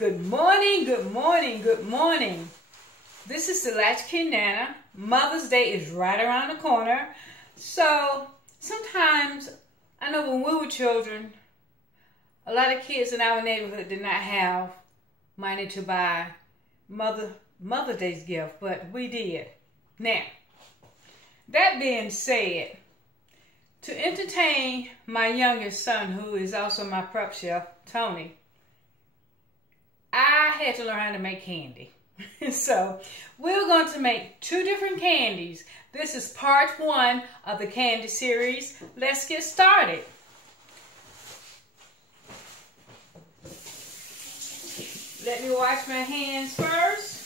Good morning, good morning, good morning. This is the Latchkey Nana. Mother's Day is right around the corner. So sometimes, I know when we were children, a lot of kids in our neighborhood did not have money to buy Mother's Day's gift, but we did. Now, that being said, to entertain my youngest son, who is also my prep chef, Tony, I had to learn how to make candy. So we're going to make two different candies. This is part one of the candy series. Let's get started. Let me wash my hands first.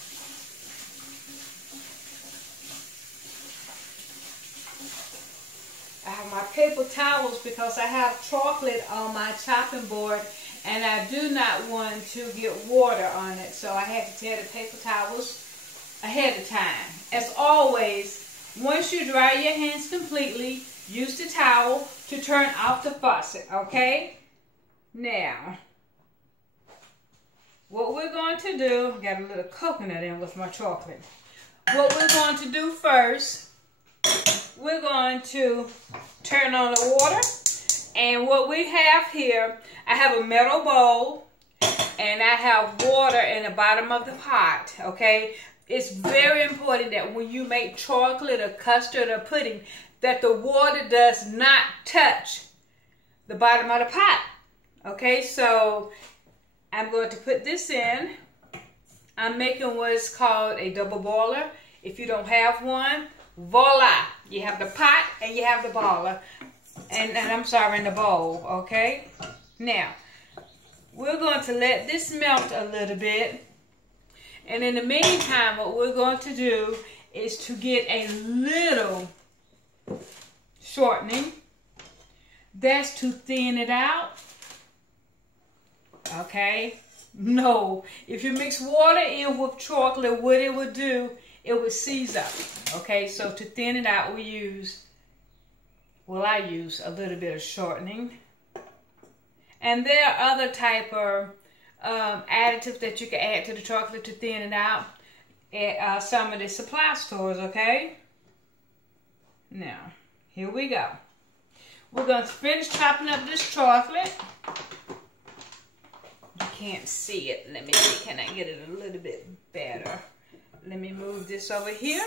I have my paper towels because I have chocolate on my chopping board and I do not want to get water on it, so I had to tear the paper towels ahead of time. As always, once you dry your hands completely, use the towel to turn off the faucet, okay? Now, what we're going to do, got a little coconut in with my chocolate. What we're going to do first, we're going to turn on the water. And what we have here, I have a metal bowl and I have water in the bottom of the pot, okay? It's very important that when you make chocolate or custard or pudding, that the water does not touch the bottom of the pot, okay? So I'm going to put this in. I'm making what's called a double boiler. If you don't have one, voila, you have the pot and you have the boiler. And I'm sorry, in the bowl, okay? Now, we're going to let this melt a little bit. And in the meantime, what we're going to do is to get a little shortening. That's to thin it out, okay? No, if you mix water in with chocolate, what it would do, it would seize up, okay? So to thin it out, I use a little bit of shortening. And there are other type of additives that you can add to the chocolate to thin it out at some of the supply stores, okay? Now, here we go. We're going to finish chopping up this chocolate. You can't see it. Let me see, can I get it a little bit better? Let me move this over here.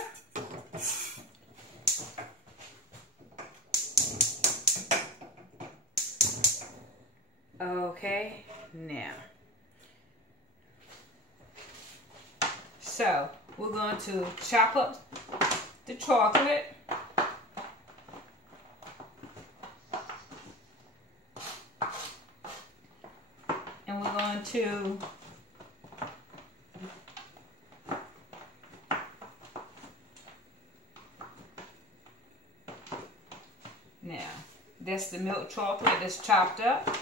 Okay, now, so we're going to chop up the chocolate. And we're going to now, that's the milk chocolate that's chopped up.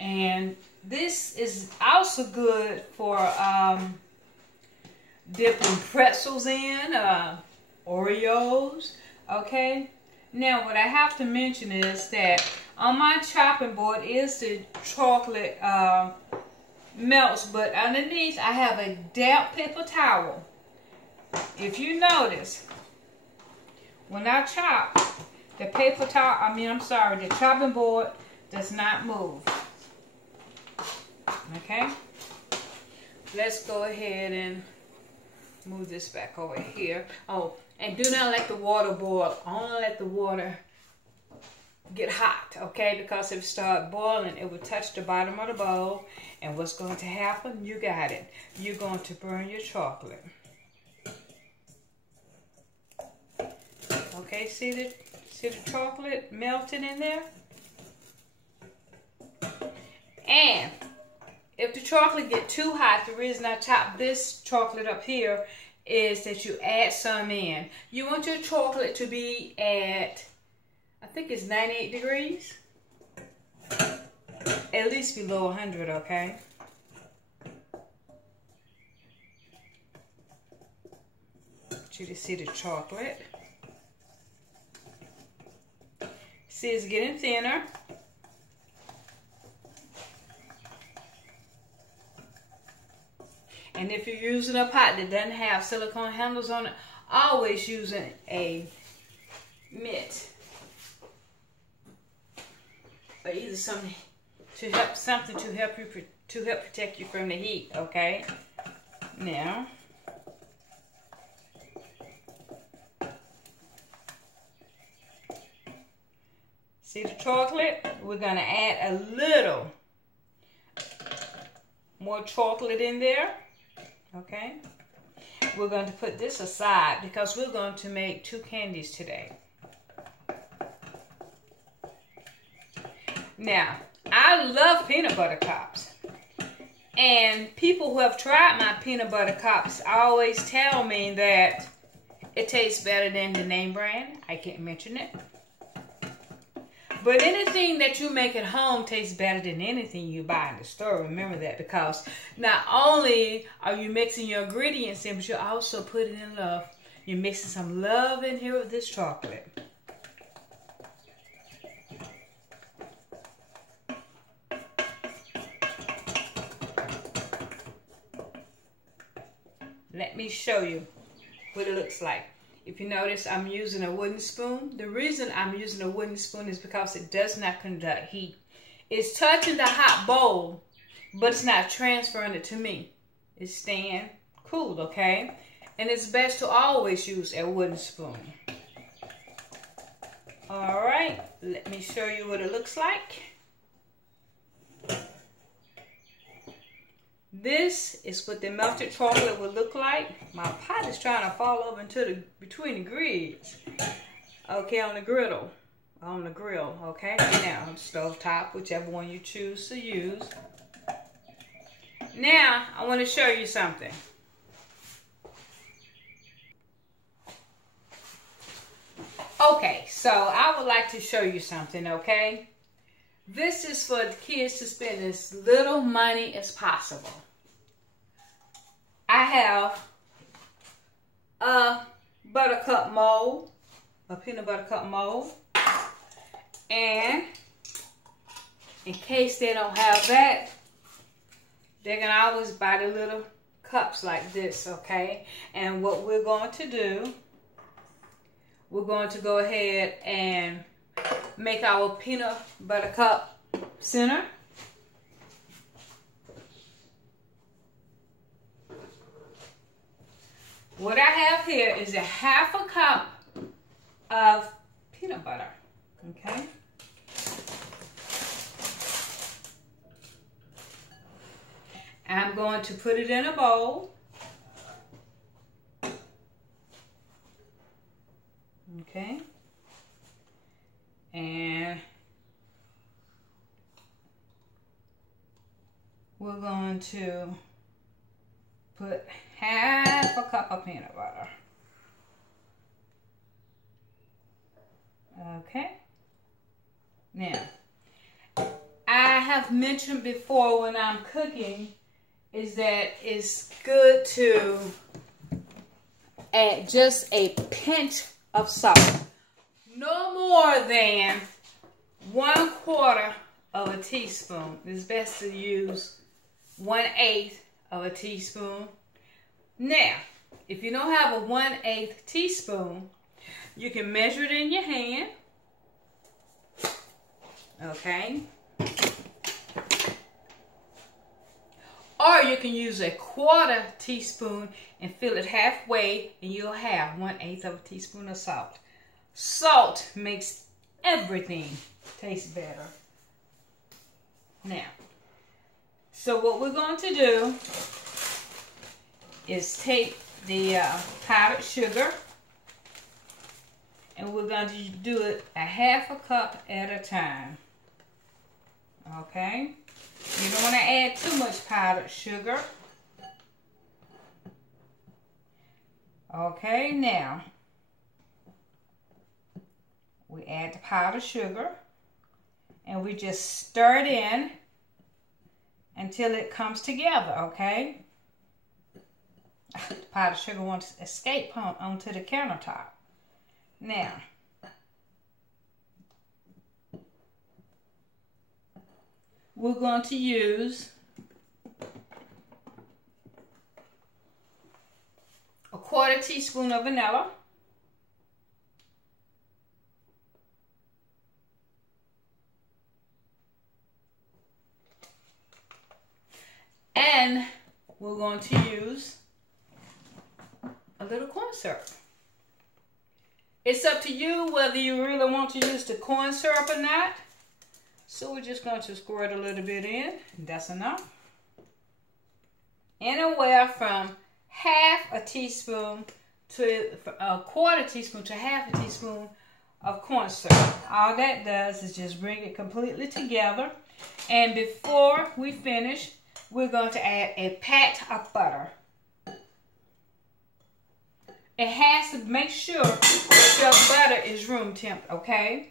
And this is also good for dipping pretzels in, Oreos, okay? Now, what I have to mention is that on my chopping board is the chocolate melts, but underneath I have a damp paper towel. If you notice, when I chop, the the chopping board does not move. Okay, let's go ahead and move this back over here. Oh, and do not let the water boil. Only let the water get hot, okay? Because if it starts boiling, it will touch the bottom of the bowl. And what's going to happen? You got it. You're going to burn your chocolate. Okay, see the chocolate melting in there? And if the chocolate get too hot, the reason I chop this chocolate up here is that you add some in. You want your chocolate to be at, I think it's 98 degrees. At least below 100, okay? want you to see the chocolate. See, it's getting thinner. And if you're using a pot that doesn't have silicone handles on it, always using a mitt. Or either something to help protect you from the heat, okay? Now, see the chocolate? We're gonna add a little more chocolate in there, okay? We're going to put this aside because we're going to make 2 candies today. Now, I love peanut butter cups. And people who have tried my peanut butter cups always tell me that it tastes better than the name brand. I can't mention it. But anything that you make at home tastes better than anything you buy in the store. Remember that, because not only are you mixing your ingredients in, but you're also putting in love. You're mixing some love in here with this chocolate. Let me show you what it looks like. If you notice, I'm using a wooden spoon. The reason I'm using a wooden spoon is because it does not conduct heat. It's touching the hot bowl, but it's not transferring it to me. It's staying cool, okay? And it's best to always use a wooden spoon. All right, let me show you what it looks like. This is what the melted chocolate would look like. My pot is trying to fall over into between the grids. Okay, on the griddle. On the grill, okay? Now, stove top, whichever one you choose to use. Now, I want to show you something. Okay, so I would like to show you something, okay? This is for the kids to spend as little money as possible. I have a buttercup mold, a peanut butter cup mold, and in case they don't have that, they can always buy the little cups like this, okay? And what we're going to do, we're going to go ahead and make our peanut butter cup center. What I have here is a ½ cup of peanut butter, okay? I'm going to put it in a bowl. Okay? And we're going to put ½ cup of peanut butter. Okay? Now, I have mentioned before when I'm cooking is that it's good to add just a pinch of salt. No more than 1/4 of a teaspoon. It's best to use 1/8 of a teaspoon. Now, if you don't have a 1/8 teaspoon, you can measure it in your hand. Okay? Or you can use a 1/4 teaspoon and fill it halfway, and you'll have 1/8 of a teaspoon of salt. Salt makes everything taste better. Now, so what we're going to do is take the powdered sugar, and we're going to do it a ½ cup at a time. Okay? You don't want to add too much powdered sugar. Okay, now we add the powdered sugar, and we just stir it in until it comes together, okay? The powdered sugar won't escape onto the countertop. Now, we're going to use teaspoon of vanilla. And we're going to use a little corn syrup. It's up to you whether you really want to use the corn syrup or not. So we're just going to squirt a little bit in. That's enough. Anywhere from half a teaspoon to a quarter teaspoon to half a teaspoon of corn syrup. All that does is just bring it completely together. And before we finish, we're going to add a pat of butter. It has to make sure that your butter is room temp, okay?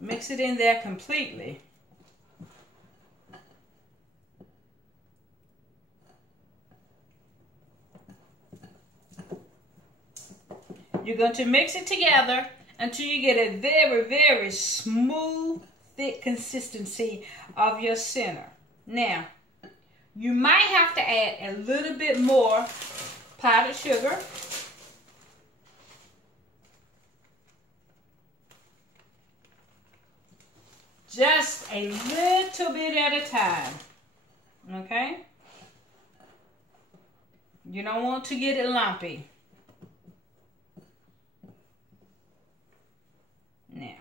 Mix it in there completely. You're going to mix it together until you get a very, very smooth, thick consistency of your center. Now, you might have to add a little bit more powdered sugar. Just a little bit at a time, okay? You don't want to get it lumpy. Now,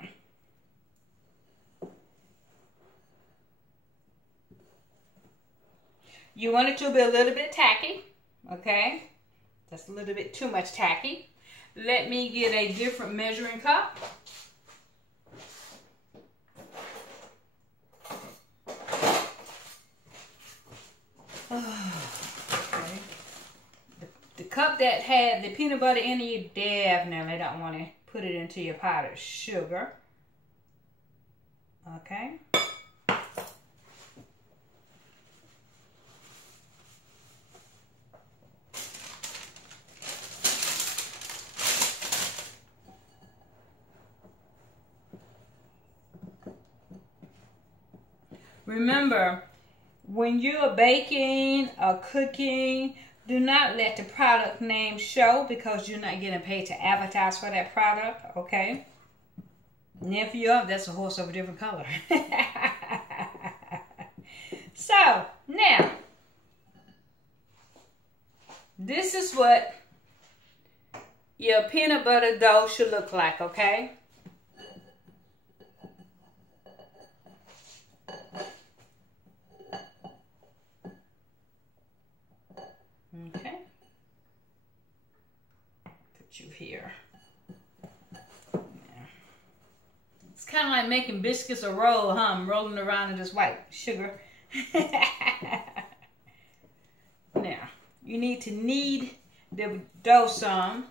you want it to be a little bit tacky, okay? That's a little bit too much tacky. Let me get a different measuring cup. Okay. The cup that had the peanut butter in it, you definitely don't want to put it into your powdered sugar. Okay. Remember, when you are baking or cooking, do not let the product name show because you're not getting paid to advertise for that product, okay? And if you are, that's a horse of a different color. So, now, this is what your peanut butter dough should look like, okay? Okay. Put you here. Yeah. It's kind of like making biscuits or roll, huh? I'm rolling around in this white sugar. Now, you need to knead the dough some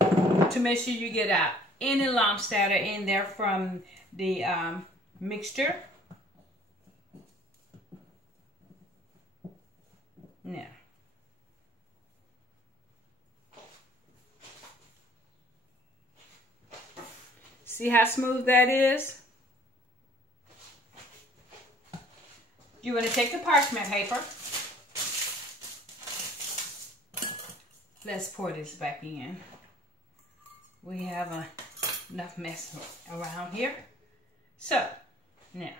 to make sure you get out any lumps that are in there from the mixture. Now, see how smooth that is? You want to take the parchment paper. Let's pour this back in. We have enough mess around here. So, now.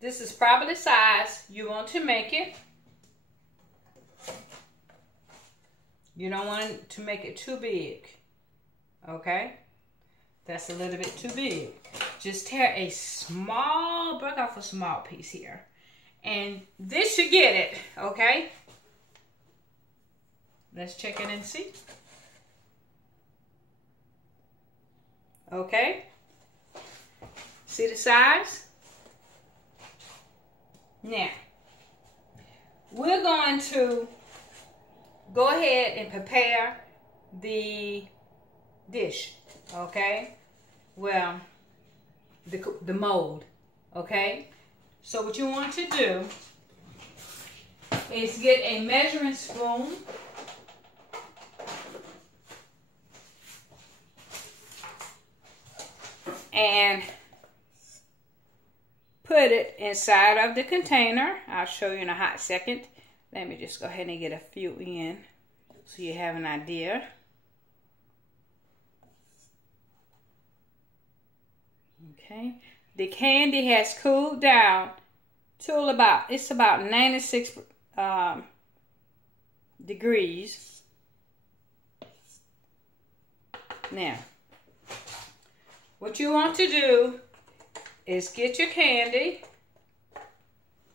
This is probably the size you want to make it. You don't want to make it too big, okay? That's a little bit too big. Just tear a small, break off a small piece here. And this should get it, okay? Let's check it and see. Okay? See the size? Now, we're going to go ahead and prepare the dish, okay? Well, the mold, okay? So what you want to do is get a measuring spoon and put it inside of the container. I'll show you in a hot second. Let me just go ahead and get a few in so you have an idea. Okay, the candy has cooled down to about 96 degrees. Now, what you want to do is get your candy.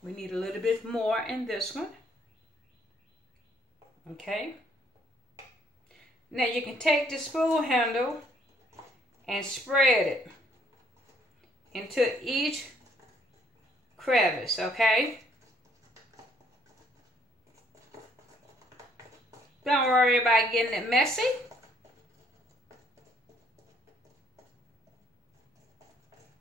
We need a little bit more in this one. Okay. Now you can take the spoon handle and spread it into each crevice, okay? Don't worry about getting it messy.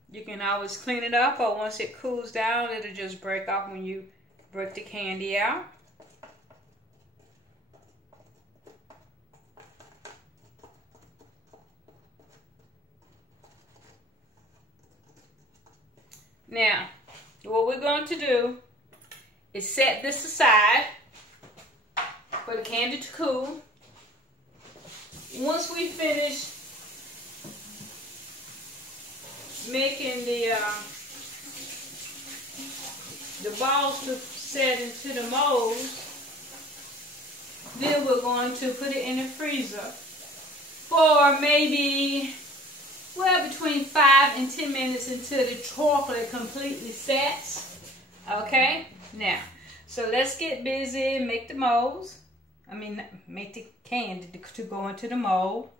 You can always clean it up, or once it cools down, it'll just break off when you break the candy out. Now, what we're going to do is set this aside for the candy to cool. Once we finish making the balls to set into the molds, then we're going to put it in the freezer for maybe, well, between 5 and 10 minutes until the chocolate completely sets. Okay, now, so let's get busy and make the molds. Make the candy to go into the mold.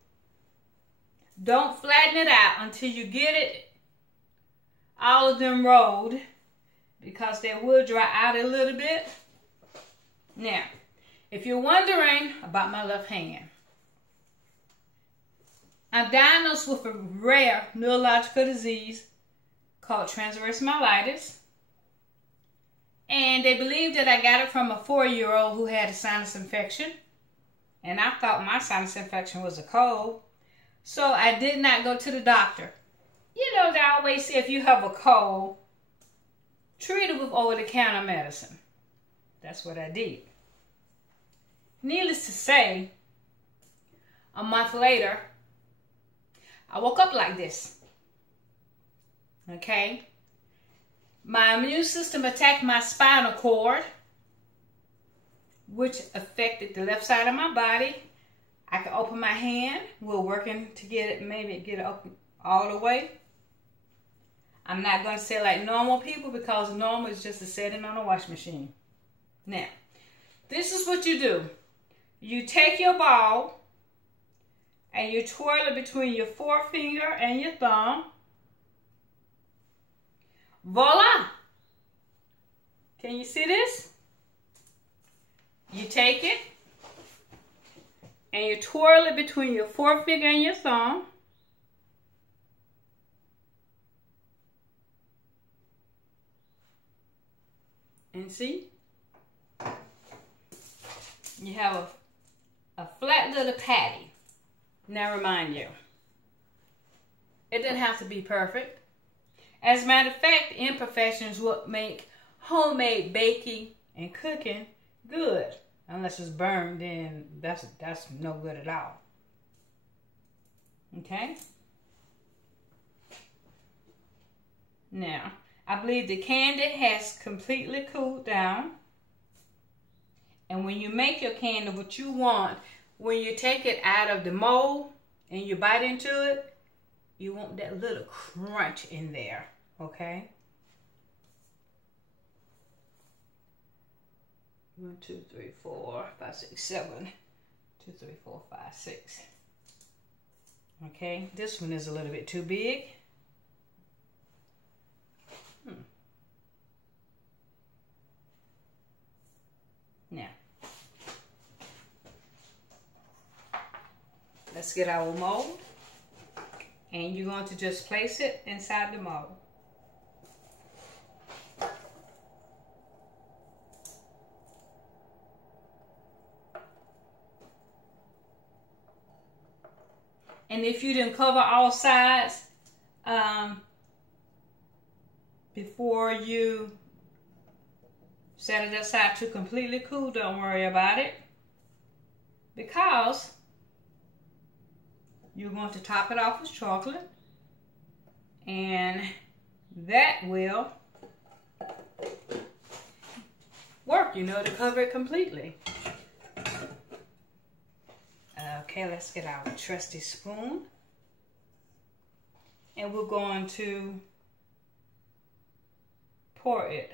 Don't flatten it out until you get it, all of them rolled, because they will dry out a little bit. Now, if you're wondering about my left hand, I'm diagnosed with a rare neurological disease called transverse myelitis. And they believe that I got it from a 4-year-old who had a sinus infection. And I thought my sinus infection was a cold. So I did not go to the doctor. You know, they always say if you have a cold, treat it with over-the-counter medicine. That's what I did. Needless to say, a month later, I woke up like this. Okay? My immune system attacked my spinal cord, which affected the left side of my body. I could open my hand. We're working to get it open all the way. I'm not going to say like normal people, because normal is just a setting on a wash machine. Now, this is what you do. You take your ball and you twirl it between your forefinger and your thumb. Voila! Can you see this? You take it and you twirl it between your forefinger and your thumb. And see? You have a flat little patty. Now remind you, it doesn't have to be perfect. As a matter of fact, imperfections what make homemade baking and cooking good. Unless it's burned, then that's no good at all. Okay? Now, I believe the candy has completely cooled down. And when you make your candy, what you want, when you take it out of the mold and you bite into it, you want that little crunch in there, okay? 1, 2, 3, 4, 5, 6, 7. 2, 3, 4, 5, 6. Okay, this one is a little bit too big. Now, let's get our mold, and you're going to just place it inside the mold. And if you didn't cover all sides, before you set it aside to completely cool. Don't worry about it, because you're going to top it off with chocolate, and that will work, you know, to cover it completely. Okay, let's get our trusty spoon, and we're going to pour it.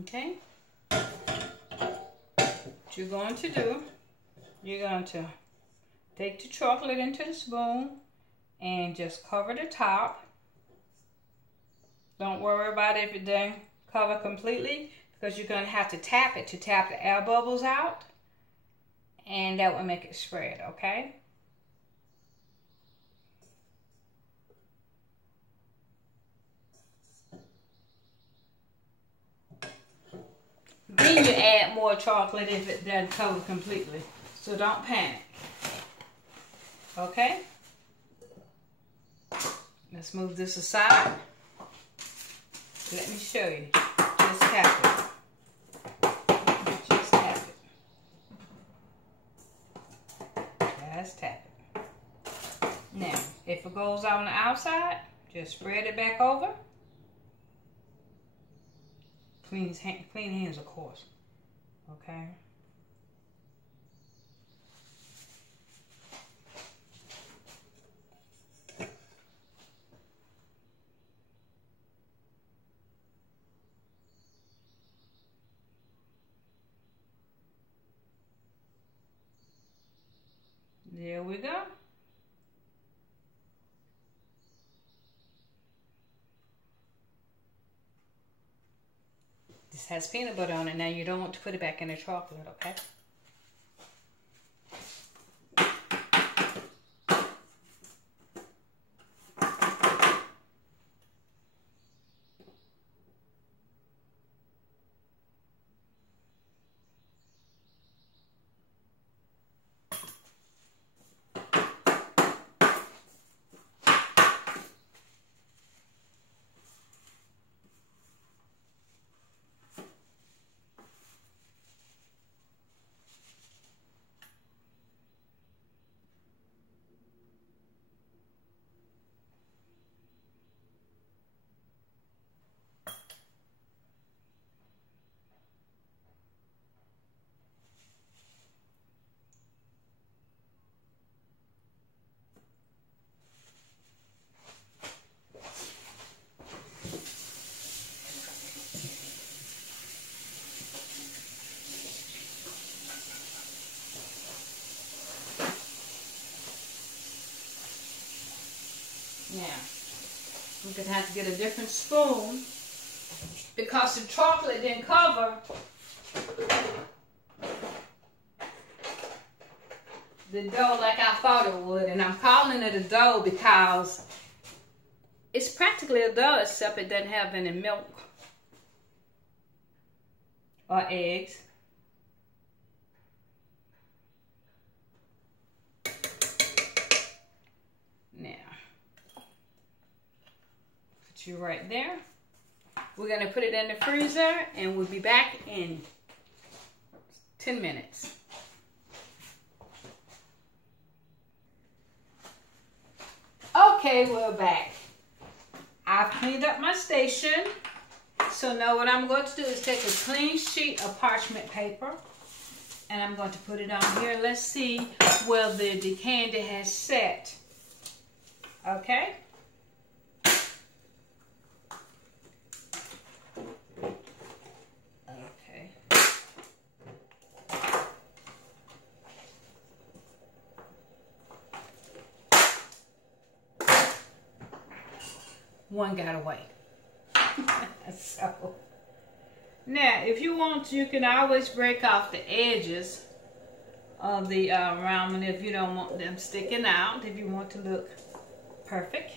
Okay, what you're going to do, you're going to take the chocolate into the spoon and just cover the top. Don't worry about if it doesn't cover completely, because you're going to have to tap it to tap the air bubbles out, and that will make it spread, okay? Then you add more chocolate if it doesn't cover completely. So don't panic. Okay? Let's move this aside. Let me show you. Just tap it. Just tap it. Just tap it. Now, if it goes on the outside, just spread it back over. Clean hands, of course. Okay. There we go. This has peanut butter on it. Now you don't want to put it back in the chocolate, okay? Now, we're going to have to get a different spoon, because the chocolate didn't cover the dough like I thought it would. And I'm calling it a dough because it's practically a dough, except it doesn't have any milk or eggs. You right there. We're going to put it in the freezer, and we'll be back in 10 minutes. Okay, we're back. I've cleaned up my station. So now what I'm going to do is take a clean sheet of parchment paper, and I'm going to put it on here. Let's see where the candy has set. Okay. One got away. So now, if you want to, you can always break off the edges of the ramen if you don't want them sticking out, if you want to look perfect.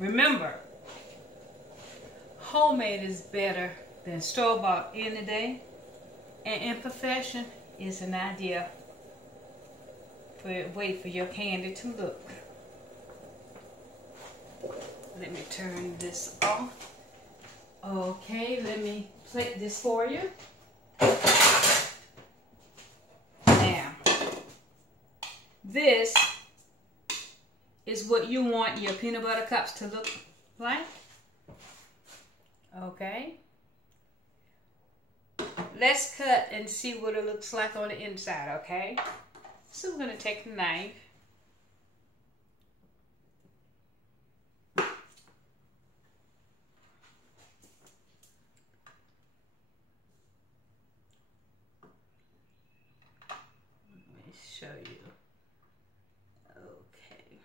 Remember, homemade is better than store-bought any day, and imperfection is an idea Wait for your candy to look. Let me turn this off. Okay, let me plate this for you. Now, this is what you want your peanut butter cups to look like. Okay. Let's cut and see what it looks like on the inside, okay? So we're going to take a knife. Let me show you. Okay.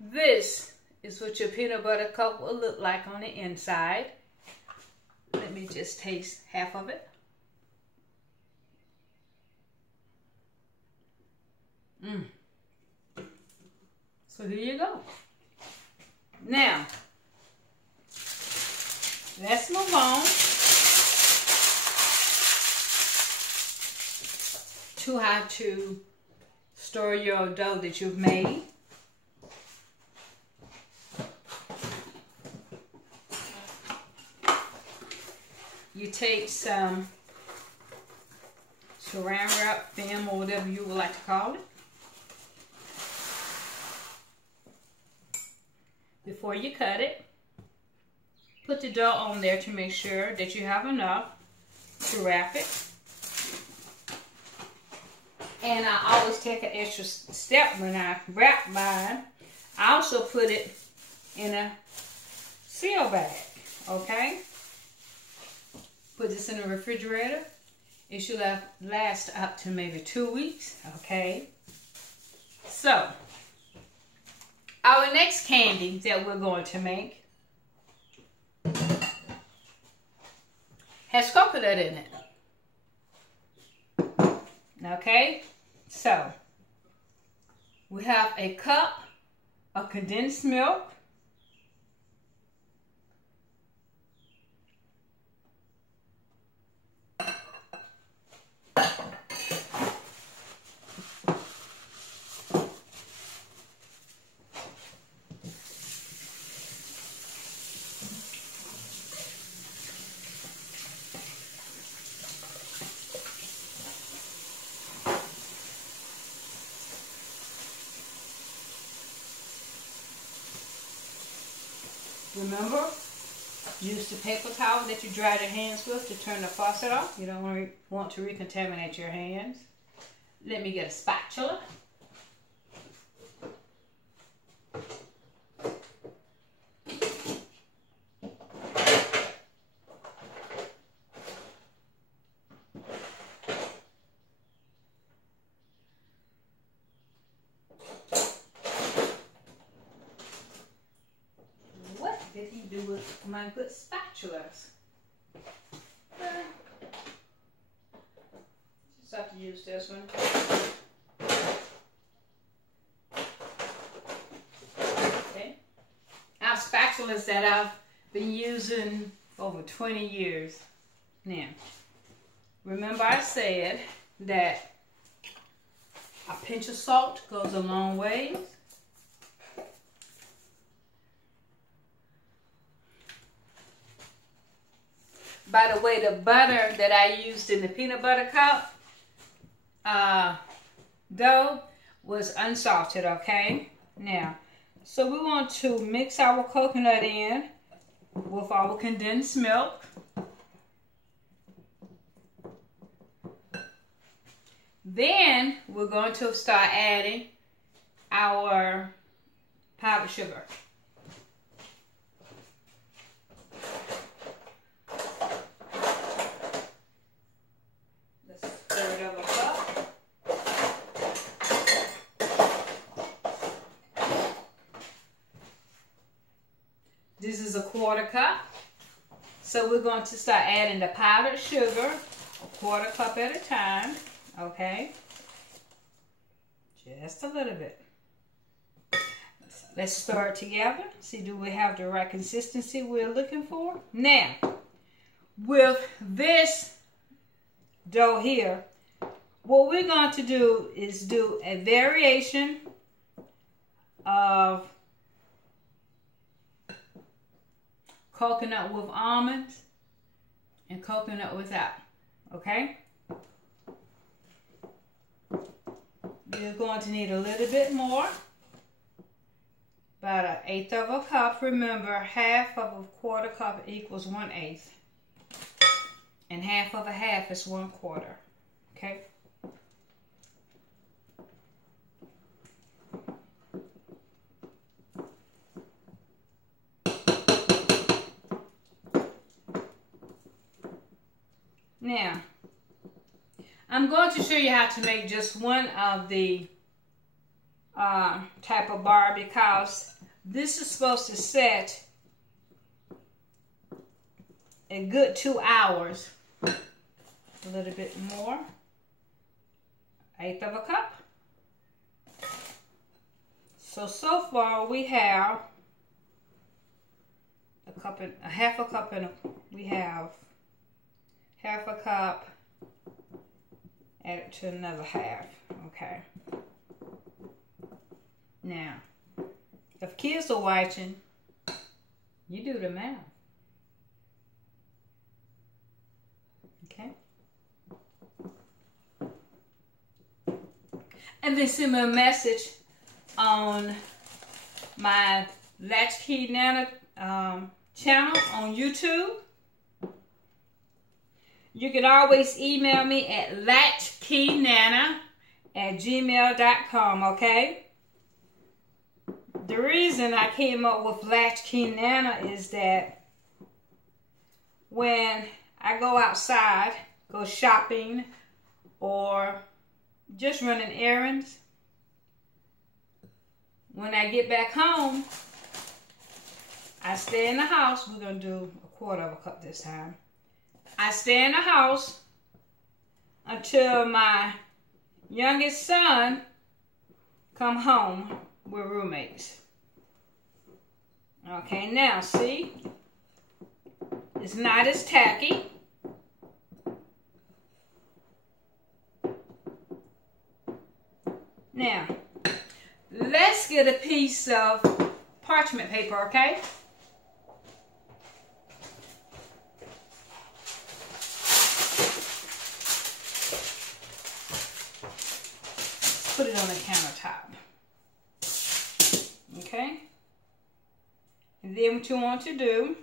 This is what your peanut butter cup will look like on the inside. Let me just taste half of it. So here you go. Now, let's move on to how to store your dough that you've made. You take some saran wrap film or whatever you would like to call it. Before you cut it, put the dough on there to make sure that you have enough to wrap it. And I always take an extra step when I wrap mine. I also put it in a seal bag, okay? Put this in the refrigerator. It should last up to maybe 2 weeks, okay? So, our next candy that we're going to make has coconut in it. Okay? So, we have a cup of condensed milk. Remember, use the paper towel that you dried your hands with to turn the faucet off. You don't want to recontaminate your hands. Let me get a spatula. Did he do with my good spatulas? Just have to use this one. Okay. Our spatulas that I've been using for over 20 years. Now, remember I said that a pinch of salt goes a long ways. By the way, the butter that I used in the peanut butter cup dough was unsalted, okay? Now, so we want to mix our coconut in with our condensed milk. Then we're going to start adding our powdered sugar. This is a 1/4 cup. So we're going to start adding the powdered sugar, a 1/4 cup at a time, okay? Just a little bit. Let's stir it together. See, do we have the right consistency we're looking for? Now, with this dough here, what we're going to do is do a variation of coconut with almonds and coconut without, okay? You're going to need a little bit more, about 1/8 of a cup. Remember, half of a quarter cup equals 1/8, and half of a half is 1/4, okay? Now, I'm going to show you how to make just one of the type of bar, because this is supposed to set a good 2 hours. A little bit more, 1/8 of a cup. So far we have a cup and a half a cup, and we have half a cup added to another half, okay? Now, if kids are watching, you do the math, okay? And then send me a message on my Latchkey Nana channel on YouTube. You can always email me at latchkeynana@gmail.com, okay? The reason I came up with Latchkey Nana is that when I go outside, go shopping, or just running errands, when I get back home, I stay in the house. We're going to do 1/4 of a cup this time. I stay in the house until my youngest son come home. We're roommates. Okay, now see, it's not as tacky. Now, let's get a piece of parchment paper, okay? Put it on the countertop. Okay? And then what you want to do